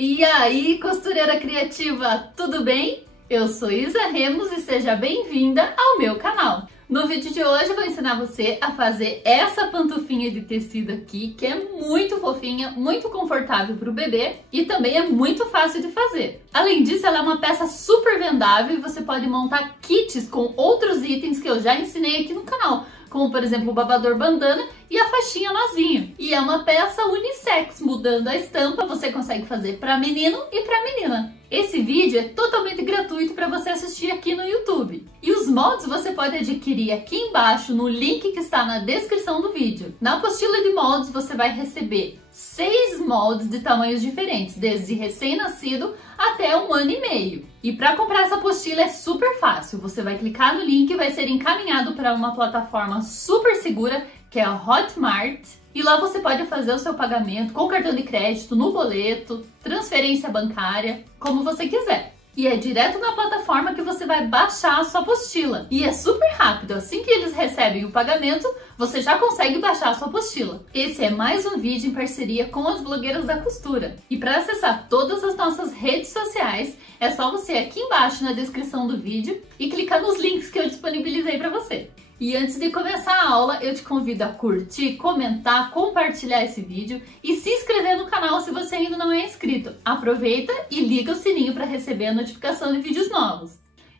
E aí, costureira criativa, tudo bem? Eu sou Isa Remos e seja bem-vinda ao meu canal. No vídeo de hoje eu vou ensinar você a fazer essa pantufinha de tecido aqui, que é muito fofinha, muito confortável para o bebê e também é muito fácil de fazer. Além disso, ela é uma peça super vendável e você pode montar kits com outros itens que eu já ensinei aqui no canal, como por exemplo o babador bandana e a faixinha nozinho. E é uma peça unissex, mudando a estampa você consegue fazer para menino e para menina. Esse vídeo é totalmente gratuito para você assistir aqui no YouTube. E os moldes você pode adquirir aqui embaixo no link que está na descrição do vídeo. Na apostila de moldes você vai receber 6 moldes de tamanhos diferentes, desde recém-nascido até 1 ano e meio. E para comprar essa apostila é super fácil. Você vai clicar no link e vai ser encaminhado para uma plataforma super segura, que é a Hotmart. E lá você pode fazer o seu pagamento com cartão de crédito, no boleto, transferência bancária, como você quiser. E é direto na plataforma que você vai baixar a sua apostila. E é super rápido, assim que eles recebem o pagamento, você já consegue baixar a sua apostila. Esse é mais um vídeo em parceria com as blogueiras da costura. E para acessar todas as nossas redes sociais, é só você ir aqui embaixo na descrição do vídeo e clicar nos links que eu disponibilizei para você. E antes de começar a aula, eu te convido a curtir, comentar, compartilhar esse vídeo e se inscrever no canal se você ainda não é inscrito. Aproveita e liga o sininho para receber a notificação de vídeos novos.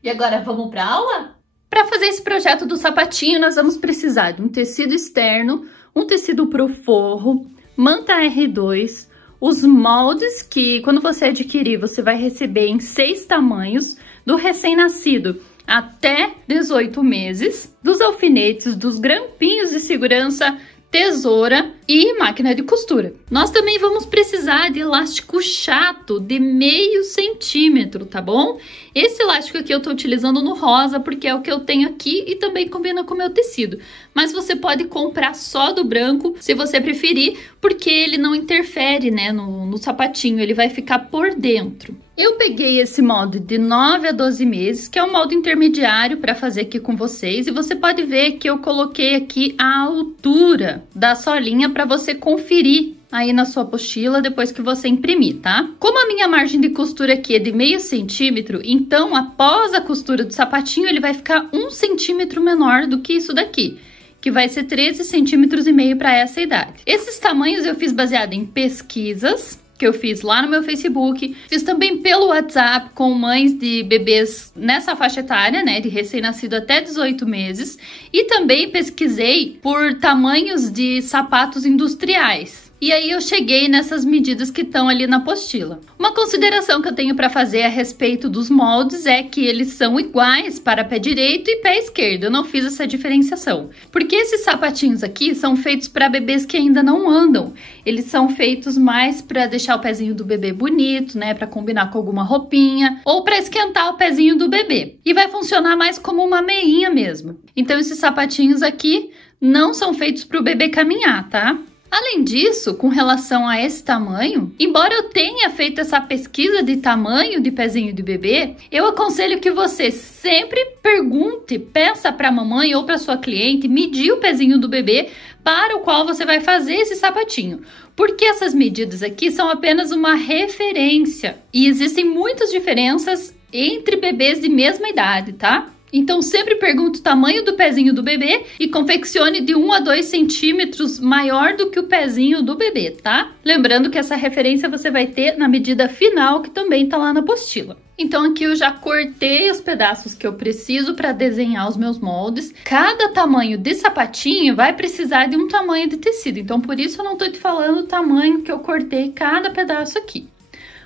E agora vamos para a aula? Para fazer esse projeto do sapatinho, nós vamos precisar de um tecido externo, um tecido para o forro, manta R2, os moldes que quando você adquirir você vai receber em 6 tamanhos, do recém-nascido até 18 meses, dos alfinetes, dos grampinhos de segurança, tesoura e máquina de costura. Nós também vamos precisar de elástico chato de meio centímetro, tá bom? Esse elástico aqui eu tô utilizando no rosa porque é o que eu tenho aqui e também combina com o meu tecido. Mas você pode comprar só do branco se você preferir, porque ele não interfere, né, no sapatinho, ele vai ficar por dentro. Eu peguei esse molde de 9 a 12 meses, que é um molde intermediário para fazer aqui com vocês. E você pode ver que eu coloquei aqui a altura da solinha para você conferir aí na sua apostila depois que você imprimir, tá? Como a minha margem de costura aqui é de meio centímetro, então após a costura do sapatinho ele vai ficar 1 centímetro menor do que isso daqui, que vai ser 13 centímetros e meio para essa idade. Esses tamanhos eu fiz baseado em pesquisas que eu fiz lá no meu Facebook, fiz também pelo WhatsApp com mães de bebês nessa faixa etária, né, de recém-nascido até 18 meses, e também pesquisei por tamanhos de sapatos industriais. E aí eu cheguei nessas medidas que estão ali na apostila. Uma consideração que eu tenho para fazer a respeito dos moldes é que eles são iguais para pé direito e pé esquerdo. Eu não fiz essa diferenciação. Porque esses sapatinhos aqui são feitos para bebês que ainda não andam. Eles são feitos mais para deixar o pezinho do bebê bonito, né? Para combinar com alguma roupinha ou para esquentar o pezinho do bebê. E vai funcionar mais como uma meinha mesmo. Então esses sapatinhos aqui não são feitos para o bebê caminhar, tá? Além disso, com relação a esse tamanho, embora eu tenha feito essa pesquisa de tamanho de pezinho de bebê, eu aconselho que você sempre pergunte, peça para a mamãe ou para sua cliente medir o pezinho do bebê para o qual você vai fazer esse sapatinho. Porque essas medidas aqui são apenas uma referência e existem muitas diferenças entre bebês de mesma idade, tá? Então sempre pergunte o tamanho do pezinho do bebê e confeccione de 1 a 2 centímetros maior do que o pezinho do bebê, tá? Lembrando que essa referência você vai ter na medida final, que também tá lá na apostila. Então aqui eu já cortei os pedaços que eu preciso para desenhar os meus moldes. Cada tamanho de sapatinho vai precisar de um tamanho de tecido, então por isso eu não tô te falando o tamanho que eu cortei cada pedaço aqui.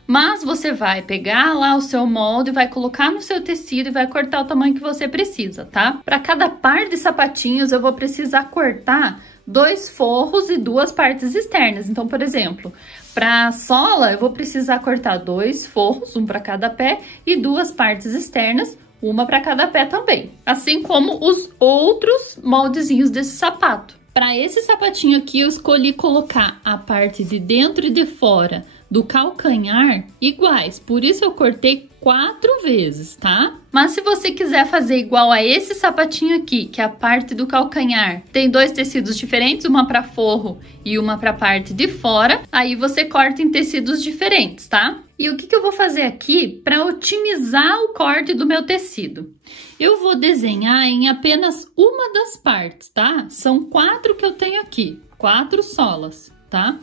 Mas você vai pegar lá o seu molde, vai colocar no seu tecido e vai cortar o tamanho que você precisa, tá? Para cada par de sapatinhos eu vou precisar cortar 2 forros e 2 partes externas. Então, por exemplo, para a sola eu vou precisar cortar 2 forros, um para cada pé, e 2 partes externas, uma para cada pé também. Assim como os outros moldezinhos desse sapato. Para esse sapatinho aqui, eu escolhi colocar a parte de dentro e de fora do calcanhar iguais, por isso eu cortei 4 vezes, tá? Mas se você quiser fazer igual a esse sapatinho aqui, que é a parte do calcanhar tem 2 tecidos diferentes, uma para forro e uma para parte de fora, aí você corta em tecidos diferentes, tá? E o que eu vou fazer aqui para otimizar o corte do meu tecido? Eu vou desenhar em apenas uma das partes, tá? São 4 que eu tenho aqui, 4 solas, tá?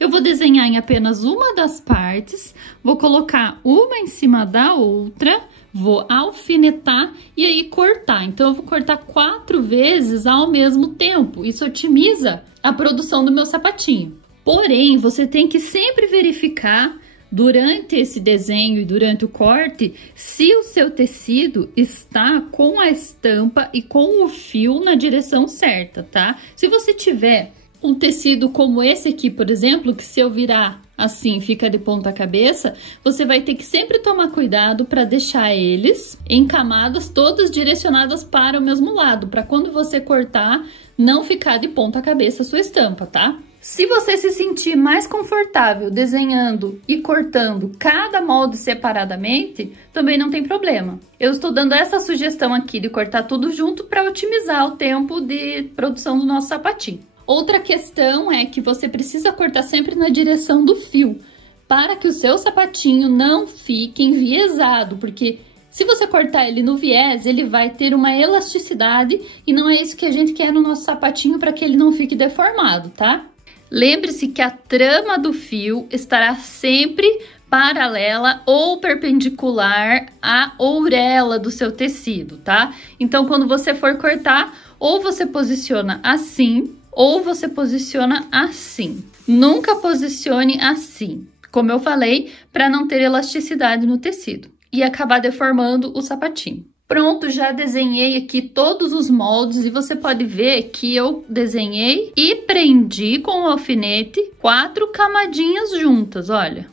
Eu vou desenhar em apenas uma das partes, vou colocar uma em cima da outra, vou alfinetar e aí cortar. Então, eu vou cortar 4 vezes ao mesmo tempo. Isso otimiza a produção do meu sapatinho. Porém, você tem que sempre verificar durante esse desenho e durante o corte se o seu tecido está com a estampa e com o fio na direção certa, tá? Se você tiver um tecido como esse aqui, por exemplo, que se eu virar assim, fica de ponta cabeça, você vai ter que sempre tomar cuidado para deixar eles em camadas todas direcionadas para o mesmo lado, para quando você cortar, não ficar de ponta cabeça a sua estampa, tá? Se você se sentir mais confortável desenhando e cortando cada molde separadamente, também não tem problema. Eu estou dando essa sugestão aqui de cortar tudo junto para otimizar o tempo de produção do nosso sapatinho. Outra questão é que você precisa cortar sempre na direção do fio, para que o seu sapatinho não fique enviesado, porque se você cortar ele no viés, ele vai ter uma elasticidade e não é isso que a gente quer no nosso sapatinho para que ele não fique deformado, tá? Lembre-se que a trama do fio estará sempre paralela ou perpendicular à ourela do seu tecido, tá? Então, quando você for cortar, ou você posiciona assim, ou você posiciona assim. Nunca posicione assim, como eu falei, para não ter elasticidade no tecido e acabar deformando o sapatinho. Pronto, já desenhei aqui todos os moldes e você pode ver que eu desenhei e prendi com o alfinete 4 camadinhas juntas, olha.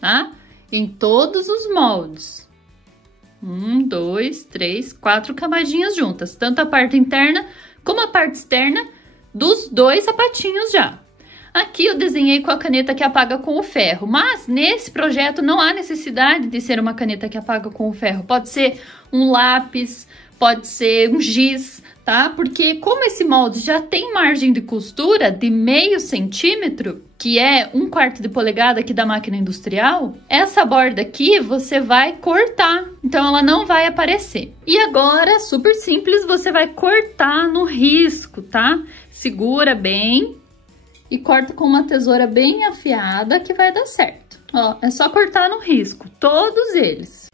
Tá? Em todos os moldes. 1, 2, 3, 4 camadinhas juntas, tanto a parte interna como a parte externa dos 2 sapatinhos já. Aqui eu desenhei com a caneta que apaga com o ferro, mas nesse projeto não há necessidade de ser uma caneta que apaga com o ferro. Pode ser um lápis, pode ser um giz, tá? Porque como esse molde já tem margem de costura de meio centímetro, que é 1/4 de polegada aqui da máquina industrial, essa borda aqui você vai cortar, então ela não vai aparecer. E agora, super simples, você vai cortar no risco, tá? Segura bem e corta com uma tesoura bem afiada que vai dar certo. Ó, é só cortar no risco, todos eles.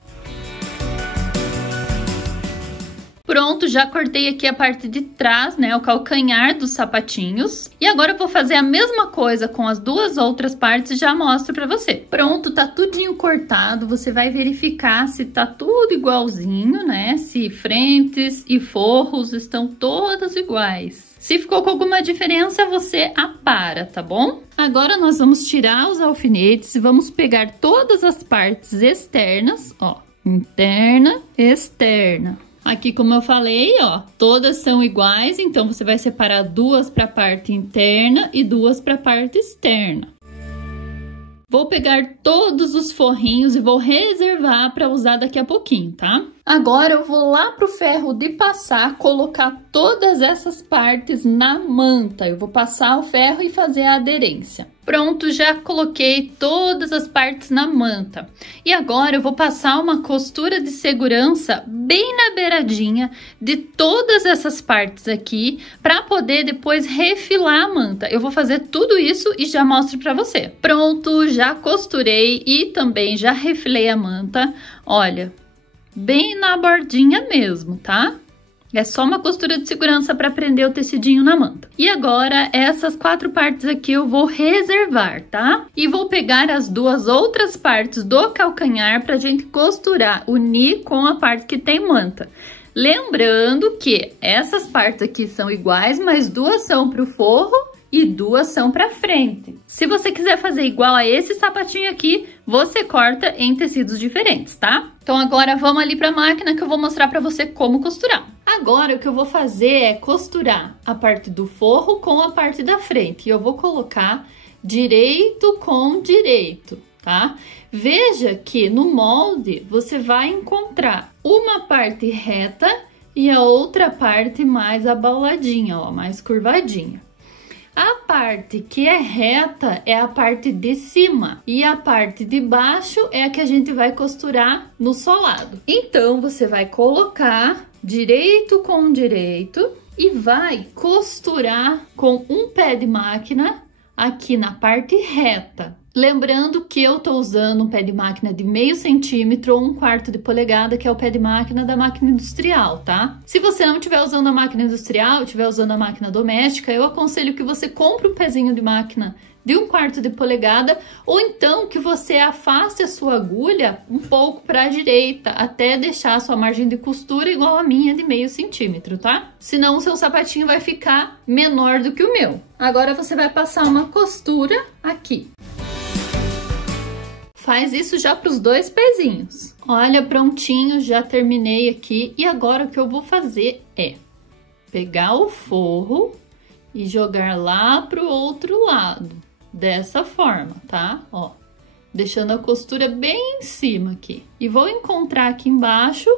Pronto, já cortei aqui a parte de trás, né, o calcanhar dos sapatinhos. E agora eu vou fazer a mesma coisa com as 2 outras partes e já mostro pra você. Pronto, tá tudinho cortado, você vai verificar se tá tudo igualzinho, né, se frentes e forros estão todas iguais. Se ficou com alguma diferença, você apara, tá bom? Agora nós vamos tirar os alfinetes e vamos pegar todas as partes externas, ó, interna, externa. Aqui, como eu falei, ó, todas são iguais, então você vai separar 2 para a parte interna e 2 para a parte externa. Vou pegar todos os forrinhos e vou reservar para usar daqui a pouquinho, tá? Agora eu vou lá pro ferro de passar, colocar todas essas partes na manta. Eu vou passar o ferro e fazer a aderência. Pronto, já coloquei todas as partes na manta. E agora eu vou passar uma costura de segurança bem na beiradinha de todas essas partes aqui, para poder depois refilar a manta. Eu vou fazer tudo isso e já mostro para você. Pronto, já costurei e também já refilei a manta. Olha, bem na bordinha mesmo, tá? É só uma costura de segurança para prender o tecidinho na manta. E agora, essas 4 partes aqui eu vou reservar, tá? E vou pegar as 2 outras partes do calcanhar pra gente costurar, unir com a parte que tem manta. Lembrando que essas partes aqui são iguais, mas 2 são pro forro e 2 são pra frente. Se você quiser fazer igual a esse sapatinho aqui, você corta em tecidos diferentes, tá? Então agora vamos ali pra máquina que eu vou mostrar pra você como costurar. Agora, o que eu vou fazer é costurar a parte do forro com a parte da frente. E eu vou colocar direito com direito, tá? Veja que no molde você vai encontrar uma parte reta e a outra parte mais abauladinha, ó, mais curvadinha. A parte que é reta é a parte de cima e a parte de baixo é a que a gente vai costurar no solado. Então, você vai colocar direito com direito e vai costurar com um pé de máquina aqui na parte reta. Lembrando que eu tô usando um pé de máquina de meio centímetro ou 1/4 de polegada, que é o pé de máquina da máquina industrial, tá? Se você não estiver usando a máquina industrial, estiver usando a máquina doméstica, eu aconselho que você compre um pezinho de máquina de 1/4 de polegada, ou então que você afaste a sua agulha um pouco para a direita, até deixar a sua margem de costura igual a minha de meio centímetro, tá? Senão o seu sapatinho vai ficar menor do que o meu. Agora você vai passar uma costura aqui. Faz isso já para os 2 pezinhos. Olha, prontinho, já terminei aqui. E agora o que eu vou fazer é pegar o forro e jogar lá pro outro lado. Dessa forma, tá? Ó, deixando a costura bem em cima aqui. E vou encontrar aqui embaixo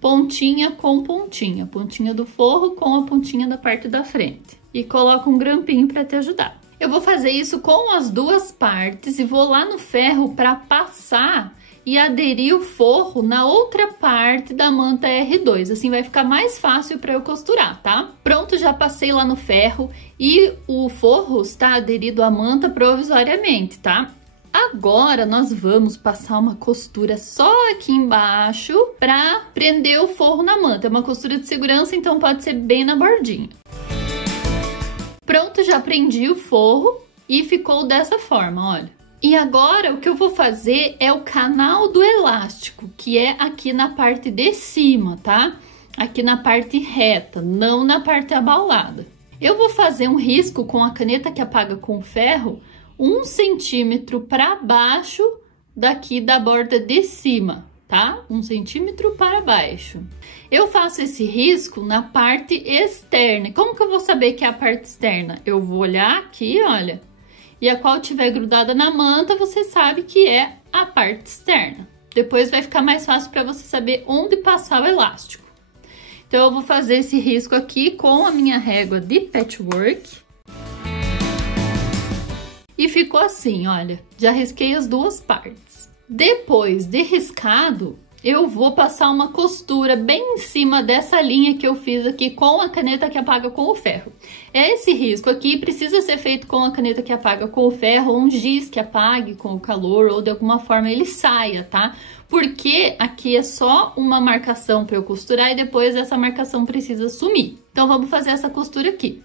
pontinha com pontinha. Pontinha do forro com a pontinha da parte da frente. E coloco um grampinho para te ajudar. Eu vou fazer isso com as 2 partes e vou lá no ferro para passar e aderir o forro na outra parte da manta R2. Assim vai ficar mais fácil para eu costurar, tá? Pronto, já passei lá no ferro e o forro está aderido à manta provisoriamente, tá? Agora nós vamos passar uma costura só aqui embaixo para prender o forro na manta. É uma costura de segurança, então pode ser bem na bordinha. Pronto, já prendi o forro e ficou dessa forma, olha. E agora o que eu vou fazer é o canal do elástico, que é aqui na parte de cima, tá? Aqui na parte reta, não na parte abaulada. Eu vou fazer um risco com a caneta que apaga com ferro, 1 centímetro para baixo daqui da borda de cima, tá? 1 centímetro para baixo. Eu faço esse risco na parte externa. Como que eu vou saber que é a parte externa? Eu vou olhar aqui, olha, e a qual tiver grudada na manta, você sabe que é a parte externa. Depois vai ficar mais fácil para você saber onde passar o elástico. Então, eu vou fazer esse risco aqui com a minha régua de patchwork. E ficou assim, olha, já risquei as 2 partes. Depois de riscado, eu vou passar uma costura bem em cima dessa linha que eu fiz aqui com a caneta que apaga com o ferro. Esse risco aqui precisa ser feito com a caneta que apaga com o ferro, ou um giz que apague com o calor, ou de alguma forma ele saia, tá? Porque aqui é só uma marcação para eu costurar e depois essa marcação precisa sumir. Então vamos fazer essa costura aqui.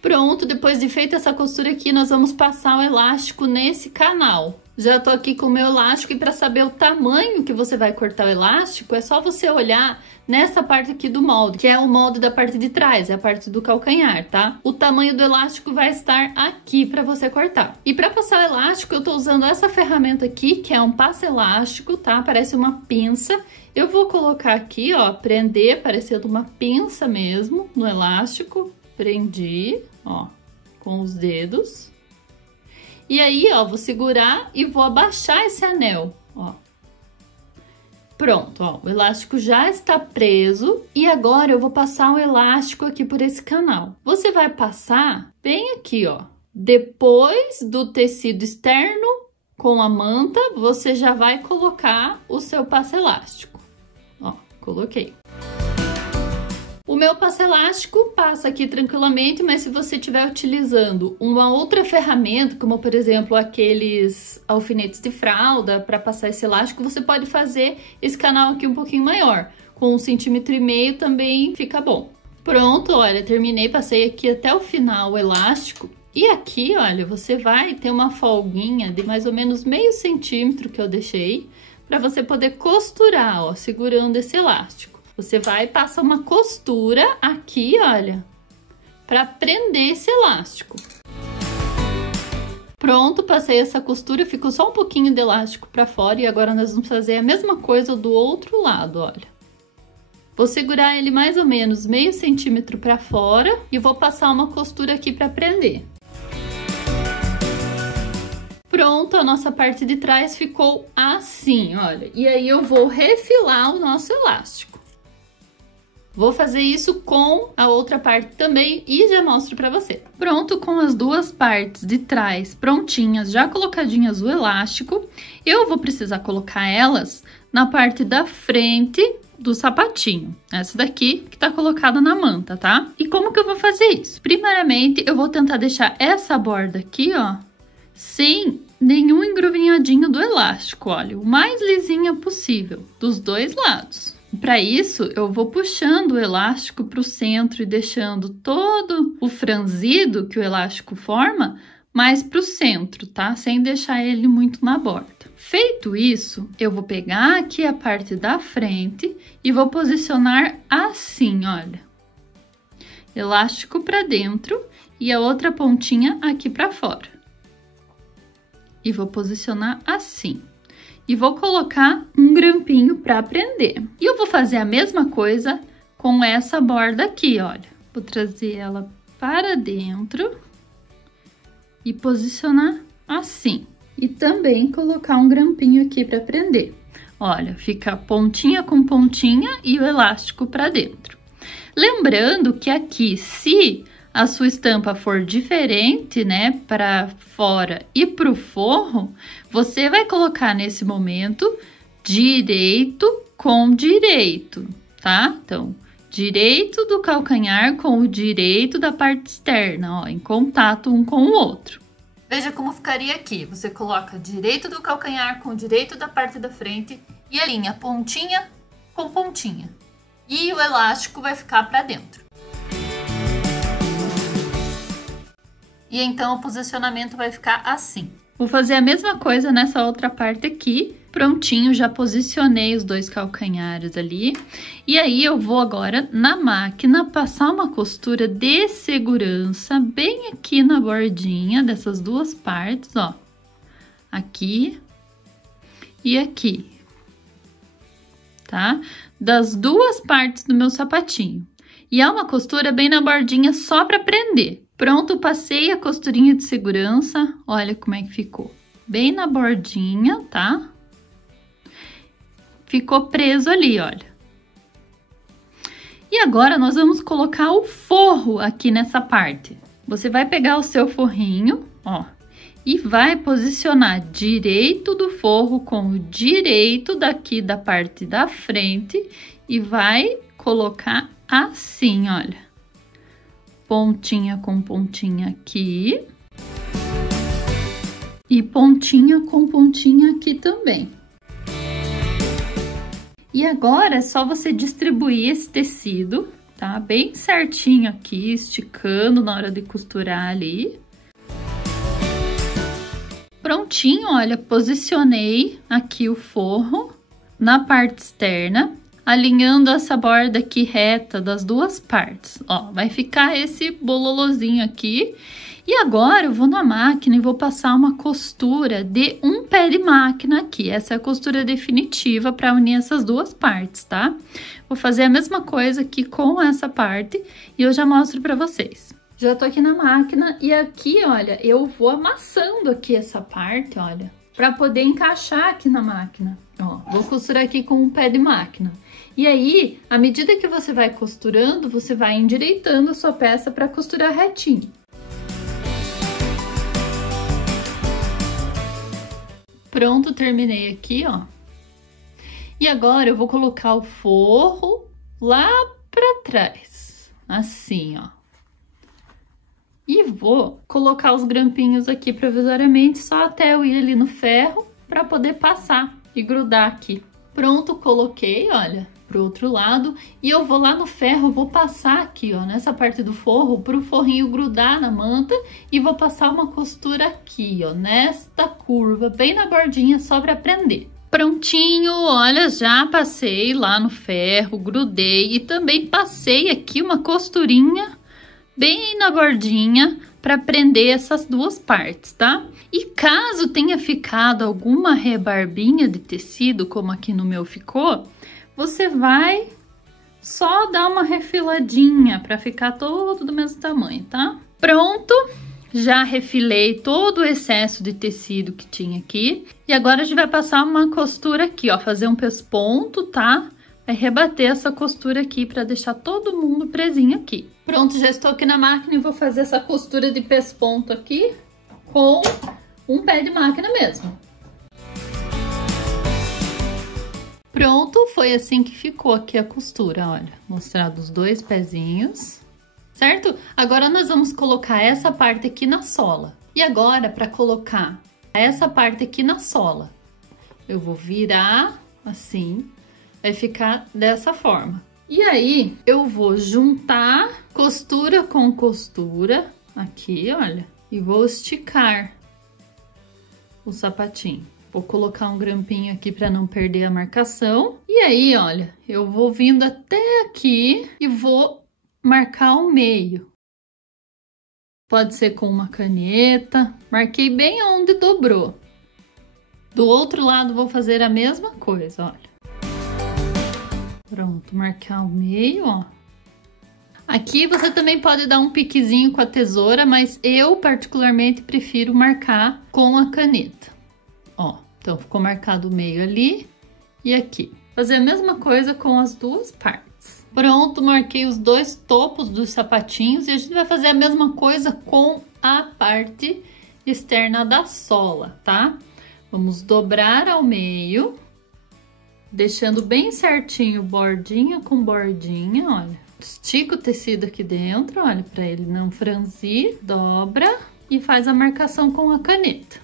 Pronto, depois de feita essa costura aqui, nós vamos passar o elástico nesse canal. Já tô aqui com o meu elástico e para saber o tamanho que você vai cortar o elástico, é só você olhar nessa parte aqui do molde, que é o molde da parte de trás, é a parte do calcanhar, tá? O tamanho do elástico vai estar aqui para você cortar. E para passar o elástico, eu tô usando essa ferramenta aqui, que é um passa-elástico, tá? Parece uma pinça. Eu vou colocar aqui, ó, prender, parecendo uma pinça mesmo, no elástico. Prendi, ó, com os dedos. E aí, ó, vou segurar e vou abaixar esse anel, ó. Pronto, ó, o elástico já está preso. E agora eu vou passar o elástico aqui por esse canal. Você vai passar bem aqui, ó. Depois do tecido externo com a manta, você já vai colocar o seu passa-elástico. Ó, coloquei. O meu passa-elástico passa aqui tranquilamente, mas se você estiver utilizando uma outra ferramenta, como por exemplo aqueles alfinetes de fralda para passar esse elástico, você pode fazer esse canal aqui um pouquinho maior. Com 1,5 centímetros também fica bom. Pronto, olha, terminei, passei aqui até o final o elástico. E aqui, olha, você vai ter uma folguinha de mais ou menos 0,5 centímetro que eu deixei, para você poder costurar, ó, segurando esse elástico. Você vai passar uma costura aqui, olha, para prender esse elástico. Pronto, passei essa costura, ficou só um pouquinho de elástico para fora e agora nós vamos fazer a mesma coisa do outro lado, olha. Vou segurar ele mais ou menos meio centímetro para fora e vou passar uma costura aqui para prender. Pronto, a nossa parte de trás ficou assim, olha. E aí eu vou refilar o nosso elástico. Vou fazer isso com a outra parte também e já mostro pra você. Pronto, com as duas partes de trás prontinhas, já colocadinhas o elástico, eu vou precisar colocar elas na parte da frente do sapatinho. Essa daqui que tá colocada na manta, tá? E como que eu vou fazer isso? Primeiramente, eu vou tentar deixar essa borda aqui, ó, sem nenhum engruvinhadinho do elástico, olha, o mais lisinha possível, dos dois lados. Para isso, eu vou puxando o elástico para o centro e deixando todo o franzido que o elástico forma mais para o centro, tá? Sem deixar ele muito na borda. Feito isso, eu vou pegar aqui a parte da frente e vou posicionar assim, olha. Elástico para dentro e a outra pontinha aqui para fora. E vou posicionar assim. E vou colocar um grampinho para prender. E eu vou fazer a mesma coisa com essa borda aqui, olha. Vou trazer ela para dentro e posicionar assim. E também colocar um grampinho aqui para prender. Olha, fica pontinha com pontinha e o elástico para dentro. Lembrando que aqui, se a sua estampa for diferente, né, para fora e para o forro, você vai colocar nesse momento direito com direito, tá? Então, direito do calcanhar com o direito da parte externa, ó, em contato um com o outro. Veja como ficaria aqui. Você coloca direito do calcanhar com o direito da parte da frente e alinha pontinha com pontinha. E o elástico vai ficar para dentro. E então o posicionamento vai ficar assim. Vou fazer a mesma coisa nessa outra parte aqui. Prontinho, já posicionei os dois calcanhares ali. E aí eu vou agora na máquina passar uma costura de segurança bem aqui na bordinha dessas duas partes, ó. Aqui e aqui, tá? Das duas partes do meu sapatinho. E é uma costura bem na bordinha só para prender. Pronto, passei a costurinha de segurança, olha como é que ficou. Bem na bordinha, tá? Ficou preso ali, olha. E agora nós vamos colocar o forro aqui nessa parte. Você vai pegar o seu forrinho, ó, e vai posicionar direito do forro com o direito daqui da parte da frente e vai colocar assim, olha. Pontinha com pontinha aqui. E pontinha com pontinha aqui também. E agora é só você distribuir esse tecido, tá? Bem certinho aqui, esticando na hora de costurar ali. Prontinho, olha, posicionei aqui o forro na parte externa, alinhando essa borda aqui reta das duas partes, ó, vai ficar esse bololozinho aqui. E agora eu vou na máquina e vou passar uma costura de um pé de máquina aqui. Essa é a costura definitiva para unir essas duas partes, tá? Vou fazer a mesma coisa aqui com essa parte e eu já mostro para vocês. Já tô aqui na máquina e aqui, olha, eu vou amassando aqui essa parte, olha, para poder encaixar aqui na máquina. Ó, vou costurar aqui com um pé de máquina. E aí, à medida que você vai costurando, você vai endireitando a sua peça para costurar retinho. Pronto, terminei aqui, ó. E agora eu vou colocar o forro lá para trás, assim, ó. E vou colocar os grampinhos aqui provisoriamente, só até eu ir ali no ferro para poder passar e grudar aqui. Pronto, coloquei, olha, pro outro lado. E eu vou lá no ferro, vou passar aqui, ó, nessa parte do forro, pro forrinho grudar na manta. E vou passar uma costura aqui, ó, nesta curva, bem na bordinha, só pra prender. Prontinho, olha, já passei lá no ferro, grudei. E também passei aqui uma costurinha bem na bordinha para prender essas duas partes, tá? E caso tenha ficado alguma rebarbinha de tecido, como aqui no meu ficou, você vai só dá uma refiladinha para ficar todo do mesmo tamanho, tá? Pronto, já refilei todo o excesso de tecido que tinha aqui. E agora a gente vai passar uma costura aqui, ó, fazer um pesponto, tá? Vai rebater essa costura aqui para deixar todo mundo presinho aqui. Pronto, já estou aqui na máquina e vou fazer essa costura de pesponto aqui com um pé de máquina mesmo. Pronto, foi assim que ficou aqui a costura, olha. Mostrar dos dois pezinhos, certo? Agora nós vamos colocar essa parte aqui na sola. E agora, para colocar essa parte aqui na sola, eu vou virar assim, vai ficar dessa forma. E aí, eu vou juntar costura com costura aqui, olha, e vou esticar o sapatinho. Vou colocar um grampinho aqui para não perder a marcação. E aí, olha, eu vou vindo até aqui e vou marcar o meio. Pode ser com uma caneta. Marquei bem onde dobrou. Do outro lado, vou fazer a mesma coisa, olha. Pronto, marcar o meio, ó. Aqui você também pode dar um piquezinho com a tesoura, mas eu particularmente prefiro marcar com a caneta. Ó, então ficou marcado o meio ali e aqui. Fazer a mesma coisa com as duas partes. Pronto, marquei os dois topos dos sapatinhos e a gente vai fazer a mesma coisa com a parte externa da sola, tá? Vamos dobrar ao meio, deixando bem certinho bordinha com bordinha, olha. Estica o tecido aqui dentro, olha, para ele não franzir, dobra e faz a marcação com a caneta.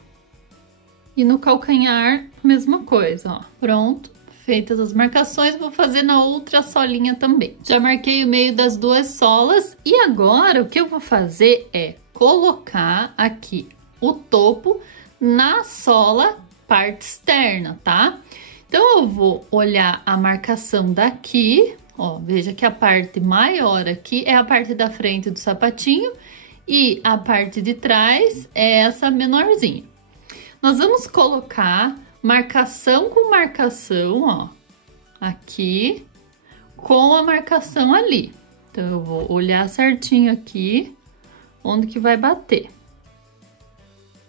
E no calcanhar, mesma coisa, ó. Pronto, feitas as marcações, vou fazer na outra solinha também. Já marquei o meio das duas solas e agora o que eu vou fazer é colocar aqui o topo na sola parte externa, tá? Então, eu vou olhar a marcação daqui, ó, veja que a parte maior aqui é a parte da frente do sapatinho e a parte de trás é essa menorzinha. Nós vamos colocar marcação com marcação, ó, aqui, com a marcação ali. Então, eu vou olhar certinho aqui, onde que vai bater.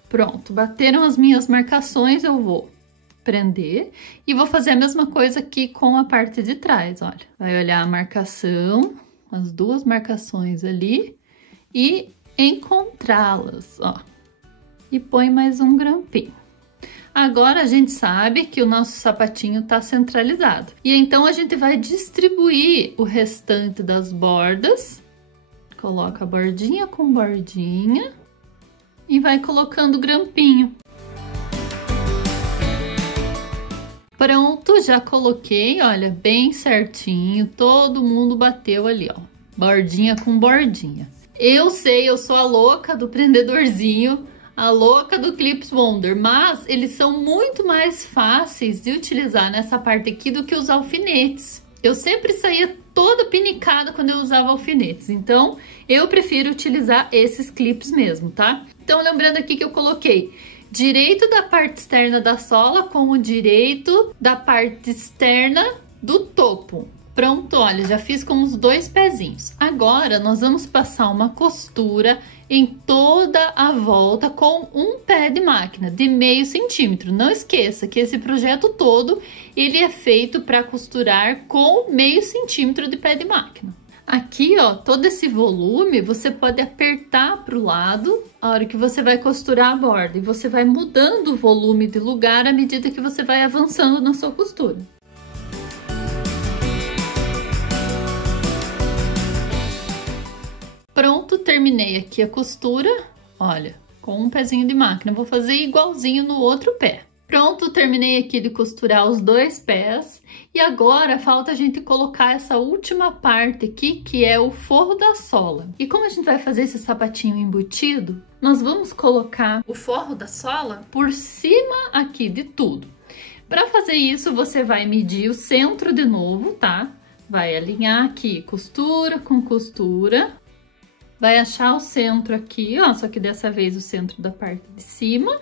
Pronto, bateram as minhas marcações, eu vou prender e vou fazer a mesma coisa aqui com a parte de trás, olha. Vai olhar a marcação, as duas marcações ali e encontrá-las, ó. E põe mais um grampinho. Agora a gente sabe que o nosso sapatinho tá centralizado. E então a gente vai distribuir o restante das bordas. Coloca a bordinha com bordinha e vai colocando grampinho. Pronto, já coloquei, olha, bem certinho, todo mundo bateu ali, ó, bordinha com bordinha. Eu sei, eu sou a louca do prendedorzinho, a louca do Clips Wonder, mas eles são muito mais fáceis de utilizar nessa parte aqui do que os alfinetes. Eu sempre saía toda pinicada quando eu usava alfinetes, então eu prefiro utilizar esses clips mesmo, tá? Então, lembrando aqui que eu coloquei direito da parte externa da sola com o direito da parte externa do topo. Pronto, olha, já fiz com os dois pezinhos. Agora, nós vamos passar uma costura em toda a volta com um pé de máquina de meio centímetro. Não esqueça que esse projeto todo, ele é feito para costurar com meio centímetro de pé de máquina. Aqui, ó, todo esse volume você pode apertar para o lado a hora que você vai costurar a borda. E você vai mudando o volume de lugar à medida que você vai avançando na sua costura. Pronto, terminei aqui a costura, olha, com um pezinho de máquina. Vou fazer igualzinho no outro pé. Pronto, terminei aqui de costurar os dois pés. E agora falta a gente colocar essa última parte aqui, que é o forro da sola. E como a gente vai fazer esse sapatinho embutido, nós vamos colocar o forro da sola por cima aqui de tudo. Para fazer isso, você vai medir o centro de novo, tá? Vai alinhar aqui costura com costura. Vai achar o centro aqui, ó, só que dessa vez o centro da parte de cima.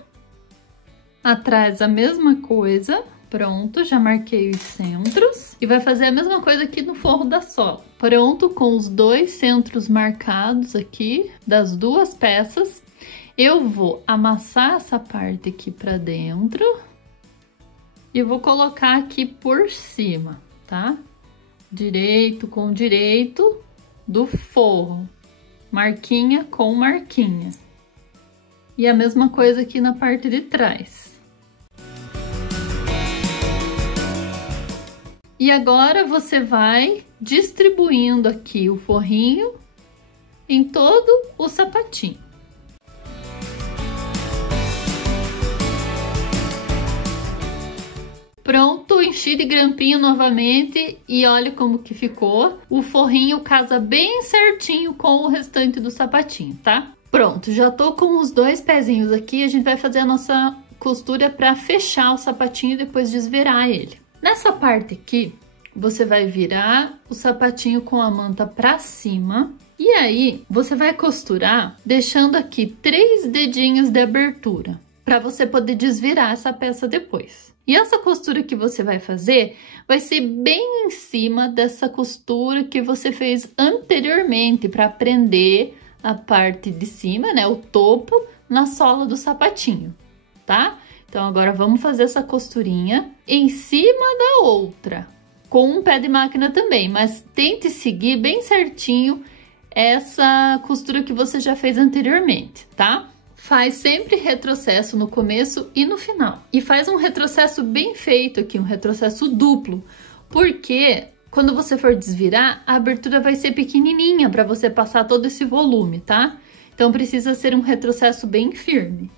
Atrás a mesma coisa, Pronto, já marquei os centros. E vai fazer a mesma coisa aqui no forro da sola. Pronto, com os 2 centros marcados aqui, das 2 peças, eu vou amassar essa parte aqui pra dentro. E vou colocar aqui por cima, tá? Direito com direito do forro. Marquinha com marquinha. E a mesma coisa aqui na parte de trás. E agora você vai distribuindo aqui o forrinho em todo o sapatinho. Pronto, enchi de grampinho novamente e olha como que ficou. O forrinho casa bem certinho com o restante do sapatinho, tá? Pronto, já tô com os 2 pezinhos aqui, a gente vai fazer a nossa costura para fechar o sapatinho e depois desvirar ele. Nessa parte aqui, você vai virar o sapatinho com a manta para cima e aí você vai costurar deixando aqui 3 dedinhos de abertura para você poder desvirar essa peça depois. E essa costura que você vai fazer vai ser bem em cima dessa costura que você fez anteriormente para prender a parte de cima, né, o topo, na sola do sapatinho, tá? Então, agora vamos fazer essa costurinha em cima da outra, com um pé de máquina também, mas tente seguir bem certinho essa costura que você já fez anteriormente, tá? Faz sempre retrocesso no começo e no final. E faz um retrocesso bem feito aqui, um retrocesso duplo, porque quando você for desvirar, a abertura vai ser pequenininha para você passar todo esse volume, tá? Então precisa ser um retrocesso bem firme.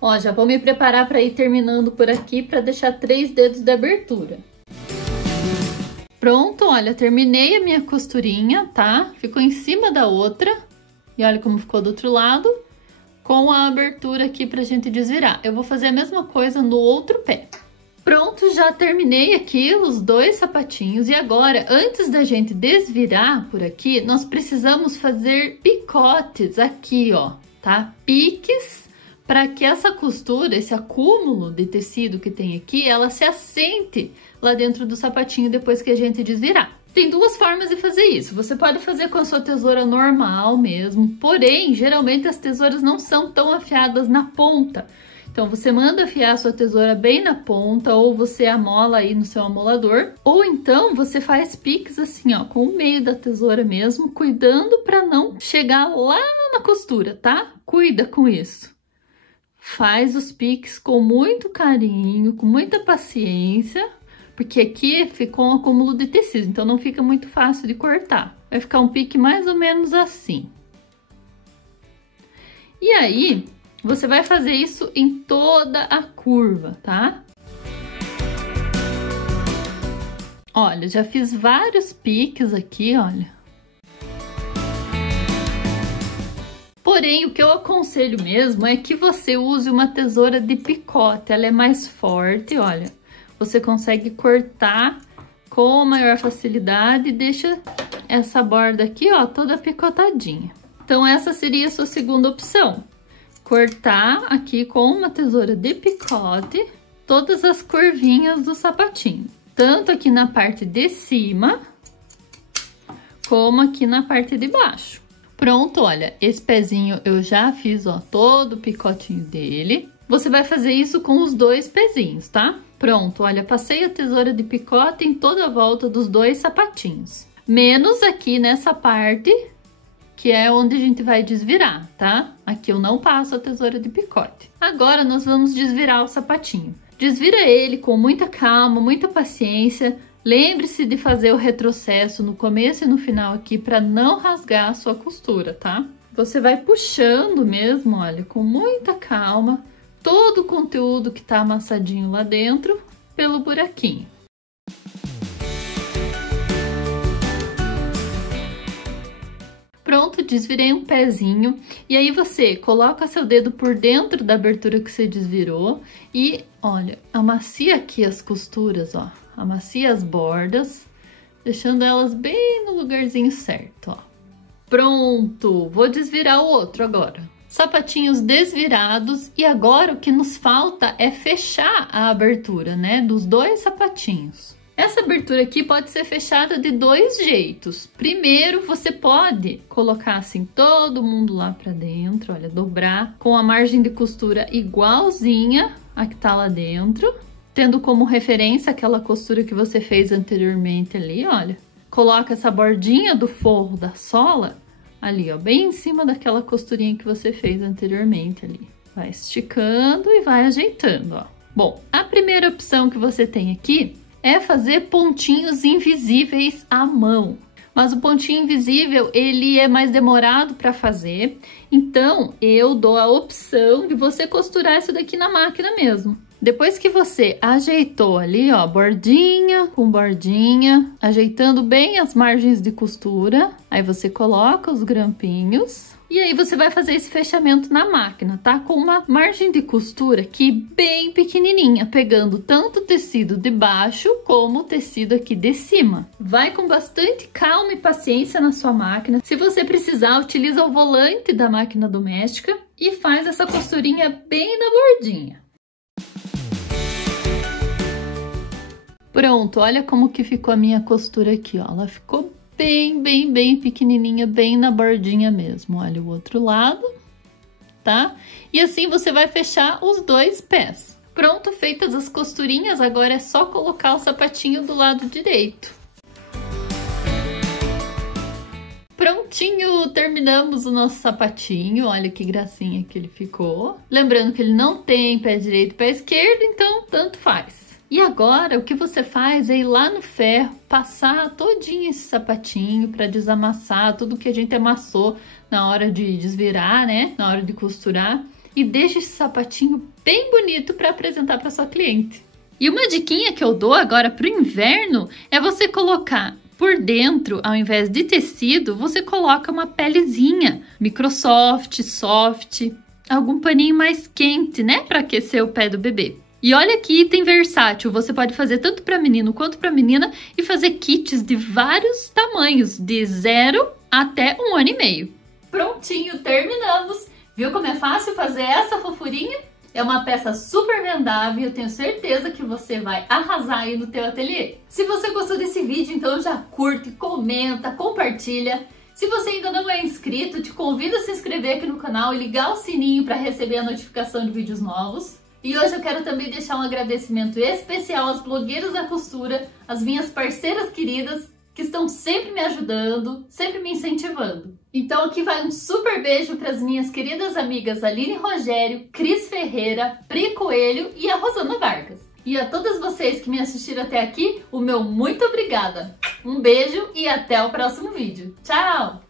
Ó, já vou me preparar para ir terminando por aqui para deixar 3 dedos de abertura. Pronto, olha, terminei a minha costurinha, tá? Ficou em cima da outra. E olha como ficou do outro lado, com a abertura aqui pra gente desvirar. Eu vou fazer a mesma coisa no outro pé. Pronto, já terminei aqui os 2 sapatinhos. E agora, antes da gente desvirar por aqui, nós precisamos fazer picotes aqui, ó, tá? Piques para que essa costura, esse acúmulo de tecido que tem aqui, ela se assente lá dentro do sapatinho depois que a gente desvirar. Tem 2 formas de fazer isso. Você pode fazer com a sua tesoura normal mesmo, porém, geralmente as tesouras não são tão afiadas na ponta. Então, você manda afiar a sua tesoura bem na ponta, ou você amola aí no seu amolador, ou então você faz piques assim, ó, com o meio da tesoura mesmo, cuidando para não chegar lá na costura, tá? Cuida com isso. Faz os piques com muito carinho, com muita paciência, porque aqui ficou um acúmulo de tecido, então não fica muito fácil de cortar. Vai ficar um pique mais ou menos assim. E aí, você vai fazer isso em toda a curva, tá? Olha, já fiz vários piques aqui, olha. Porém, o que eu aconselho mesmo é que você use uma tesoura de picote, ela é mais forte, olha. Você consegue cortar com maior facilidade e deixa essa borda aqui, ó, toda picotadinha. Então, essa seria a sua segunda opção. Cortar aqui com uma tesoura de picote todas as curvinhas do sapatinho. Tanto aqui na parte de cima, como aqui na parte de baixo. Pronto, olha, esse pezinho eu já fiz, ó, todo o picotinho dele. Você vai fazer isso com os 2 pezinhos, tá? Pronto, olha, passei a tesoura de picote em toda a volta dos 2 sapatinhos. Menos aqui nessa parte, que é onde a gente vai desvirar, tá? Aqui eu não passo a tesoura de picote. Agora, nós vamos desvirar o sapatinho. Desvira ele com muita calma, muita paciência. Lembre-se de fazer o retrocesso no começo e no final aqui para não rasgar a sua costura, tá? Você vai puxando mesmo, olha, com muita calma, todo o conteúdo que tá amassadinho lá dentro pelo buraquinho. Pronto, desvirei um pezinho e aí você coloca seu dedo por dentro da abertura que você desvirou e, olha, amacia aqui as costuras, ó. Amacia as bordas, deixando elas bem no lugarzinho certo, ó. Pronto! Vou desvirar o outro agora. sapatinhos desvirados e agora o que nos falta é fechar a abertura, né, dos dois sapatinhos. Essa abertura aqui pode ser fechada de dois jeitos. Primeiro, você pode colocar assim todo mundo lá pra dentro, olha, dobrar com a margem de costura igualzinha a que tá lá dentro, tendo como referência aquela costura que você fez anteriormente ali, olha. Coloca essa bordinha do forro da sola ali, ó, bem em cima daquela costurinha que você fez anteriormente ali. Vai esticando e vai ajeitando, ó. Bom, a primeira opção que você tem aqui é fazer pontinhos invisíveis à mão. Mas o pontinho invisível, ele é mais demorado para fazer, então eu dou a opção de você costurar isso daqui na máquina mesmo. Depois que você ajeitou ali, ó, bordinha com bordinha, ajeitando bem as margens de costura, aí você coloca os grampinhos e aí você vai fazer esse fechamento na máquina, tá? Com uma margem de costura aqui bem pequenininha, pegando tanto o tecido de baixo como o tecido aqui de cima. Vai com bastante calma e paciência na sua máquina. Se você precisar, utiliza o volante da máquina doméstica e faz essa costurinha bem na bordinha. Pronto, olha como que ficou a minha costura aqui, ó. Ela ficou bem pequenininha, bem na bordinha mesmo. Olha o outro lado, tá? E assim você vai fechar os dois pés. Pronto, feitas as costurinhas, agora é só colocar o sapatinho do lado direito. Prontinho, terminamos o nosso sapatinho. Olha que gracinha que ele ficou. Lembrando que ele não tem pé direito e pé esquerdo, então tanto faz. E agora, o que você faz é ir lá no ferro, passar todinho esse sapatinho para desamassar tudo que a gente amassou na hora de desvirar, né? Na hora de costurar. E deixa esse sapatinho bem bonito para apresentar para sua cliente. E uma diquinha que eu dou agora para o inverno é você colocar por dentro, ao invés de tecido, você coloca uma pelezinha, microsoft, soft, algum paninho mais quente, né? Para aquecer o pé do bebê. E olha que item versátil, você pode fazer tanto para menino quanto para menina e fazer kits de vários tamanhos, de 0 até 1 ano e meio. Prontinho, terminamos! Viu como é fácil fazer essa fofurinha? É uma peça super vendável e eu tenho certeza que você vai arrasar aí no teu ateliê. Se você gostou desse vídeo, então já curte, comenta, compartilha. Se você ainda não é inscrito, te convido a se inscrever aqui no canal e ligar o sininho para receber a notificação de vídeos novos. E hoje eu quero também deixar um agradecimento especial às blogueiras da costura, as minhas parceiras queridas, que estão sempre me ajudando, sempre me incentivando. Então aqui vai um super beijo para as minhas queridas amigas Aline Rogério, Cris Ferreira, Pri Coelho e a Rosana Vargas. E a todas vocês que me assistiram até aqui, o meu muito obrigada. Um beijo e até o próximo vídeo. Tchau!